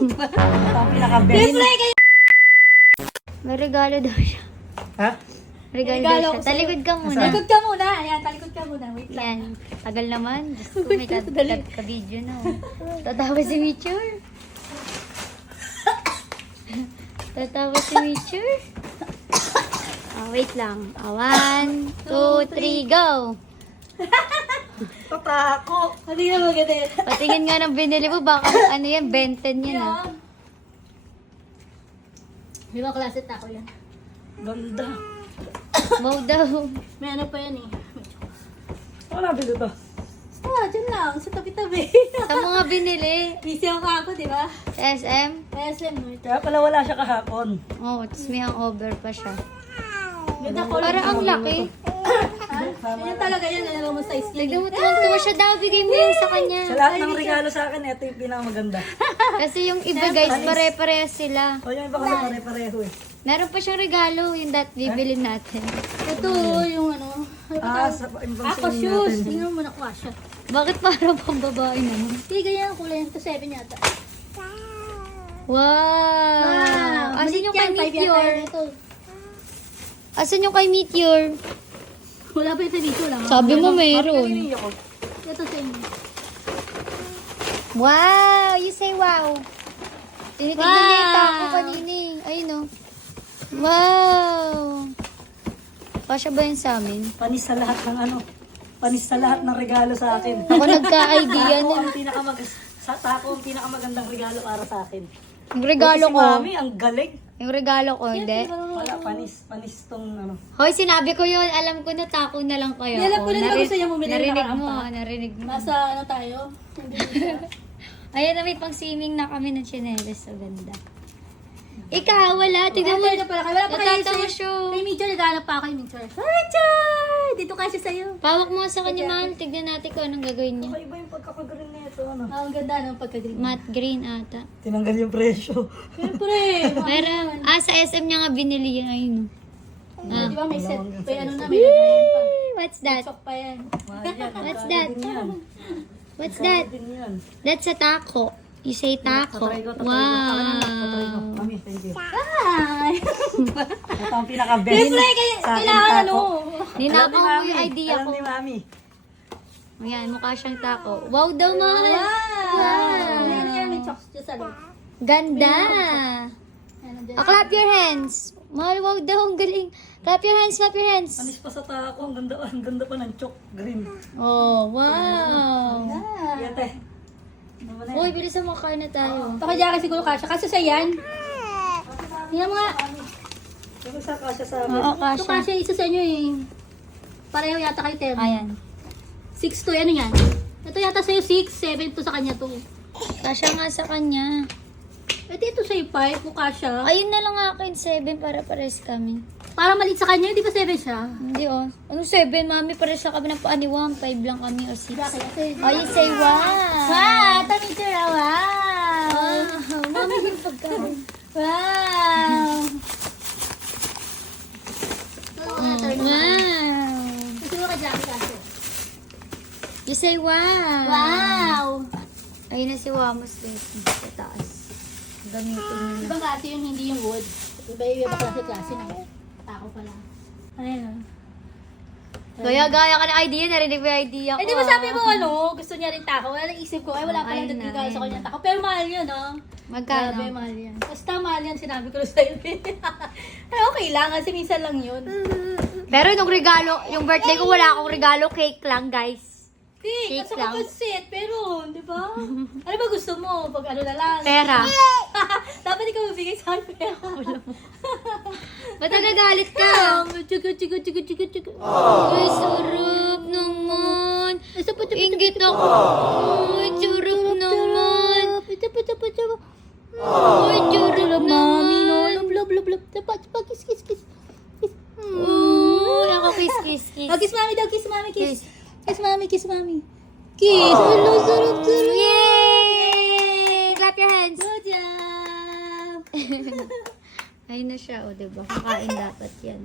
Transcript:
Pinaka-best. May regalo daw siya. Ha? Regalo daw siya. Talikod ka muna. Talikod ka muna. Ayan, talikod ka muna. Wait lang. Yan. Tagal naman. Diyos ko, may ka-video na. Tatawa si Mitchur. Tatawa si Mitchur. Wait lang. 1, 2, 3, go! Tatako. Hindi na maganda yan. Patingin nga ng binili mo. Baka ano yan, Benten yan ah. Di ba klase tako yan? Ganda. Wow daw. May ano pa yan eh. Ano nabili ba? Dyan lang. Sa tabi-tabi. Sa mga binili. Busy ako, di ba? Sa SM. SM. Kaya pala wala siya kahapon. Oh, tapos may hangover pa siya. Ganda ko. Para ang laki. Yan talaga yan. Alam mo size niya. Tignan mo, tuwang-tuwa siya daw. Bigay mo yung sa kanya. Sa lahat ng regalo sa akin, ito yung pinakamaganda. Kasi yung iba guys, pare-parehas sila. O yung iba kasi pare-pareho eh. Meron pa siyang regalo, yung bibilin natin. Ito yung ano. Sa ibang Ako singin shoes. natin. Tingnan mo na kuha siya. Bakit parang pang babae naman? Hindi ganyan ang kulay. Ito 7 yata. Wow! Asan yung kay Meteor? Ito. Asan yung kay Meteor? Wala pa ito dito lang. Sabi mo meron. Pinili ako. Ito sa inyo. Wow! You say wow! Tinitignan niya yung tako kanini. Ayun o. Wow! Pasya ba yun sa amin? Panis sa lahat ng ano. Panis sa lahat ng regalo sa akin. Ako nagka-idea Tako na. ang tako ang pinakamagandang regalo para sa akin. Yung regalo Si ko. Mami, ang galing. Yung regalo ko, hindi. Wala, panis tong ano. Hoy, sinabi ko yun. Alam ko na tako na lang kayo. Alam ko na naman gusto niya bumili ng Narinig nakaraan mo, pa. narinig mo. Nasa ano tayo? Ayan na, may pang-swimming na kami ng chinelas. So, ganda. Ikaw, wala. Tignan mo. Ito pala kayo. Wala pa kayo Natatawa sa... siya. May Mitchell, naghanap pa ako yung Mitchell. Mitchell! Dito kasi sa'yo. Pawak mo sa kanya, mahal. Tignan natin kung anong gagawin niya. Iba yung pagkakagaling na ito. Ano? Ang ganda ng pagka-green. Matte green ata. Tinanggal yung presyo. Siyempre. Pero, sa SM niya nga binili yan. Ayun. Di ba may set? May ano na, may lagayan pa. What's that? Sok pa yan. What's that? What's that? Din yan. That's a taco. You say taco. Tatry ko. Wow. Mami, thank you. Hi! Ito ang pinaka-best Siyempre, sa akin kailangan ano. tako. Ninakaw mo yung idea Alam ko. ni Mami. Ayan, mukha siyang taco. Wow daw, mahal. Wow! Ano yan, may chocks dyan sa loob. Ganda. Ano dyan? Clap your hands. Mahal, wow daw. Ang galing. Clap your hands, clap your hands. Panis pa sa tako. Ang ganda pa ng chok. Green. Oh, wow. Yate. Ano na yan? Uy, bilisan mo, kain na tayo. Baka dyan kasi siguro kasha. Kasi sa yan. Tingnan mo nga. Ano sa kasya sa amin? Oo, Ito kasha. kasha isa sa inyo eh. Pareho yata kay Tem. Ayan. 6 to, ano yan? Ito yata sa'yo 6, 7 to sa kanya to. Kasha nga sa kanya. Ito sa'yo 5, mukha siya. Ayun na lang akin, 7 para pares kami. Para maliit sa kanya, di ba 7 siya? Hindi oh. Ano 7, mami? Pares na kami ng paaniwang. 5 lang kami o 6. Bakit? Oh, you say wow. Wow! Tamitira, wow! Wow. Mami, yung pagkain. Wow! Wow. Gusto mo ka Jackie kasi? You say wow. Wow! Ayun na si Wamos Baby sa taas. Gamitin niyo na. Iba kasi yung hindi yung wood. Iba klase na. Tako pala. Ayun. Gaya-gaya ka ng idea. Narinig mo yung idea ko. Eh, di ba sabi mo ano, gusto niya rin tako? Wala isip ko, ay wala pa lang Ayun na, nagregalo sa ayun kanya na. tako. Pero mahal yun, no? Magkano? Grabe, mahal yan. Basta mahal yan, sinabi ko lang sa'yo. Ay, okay lang, kasi minsan lang yun. Pero yung regalo, yung birthday ko wala akong regalo. Cake lang, guys. Cake, Cake kasi lang. set, pero, di ba? Ano ba gusto mo? Pag ano na lang. Pera. Dapat ikaw mabigay sa akin pera. Ba't nagagalit ka? Chico. Ay, sarap naman. Inggit ako. Ay, sarap naman. Ay, sarap Mami, no? naman. Love. Dapat, kiss. Uy, ako kiss. Oh, kiss mami daw, kiss mami, kiss. Kiss. Kiss mami. Kiss. Hello, sarap. Yay! Clap your hands. Good job. Ayun na siya, o, diba? Kakain dapat yan.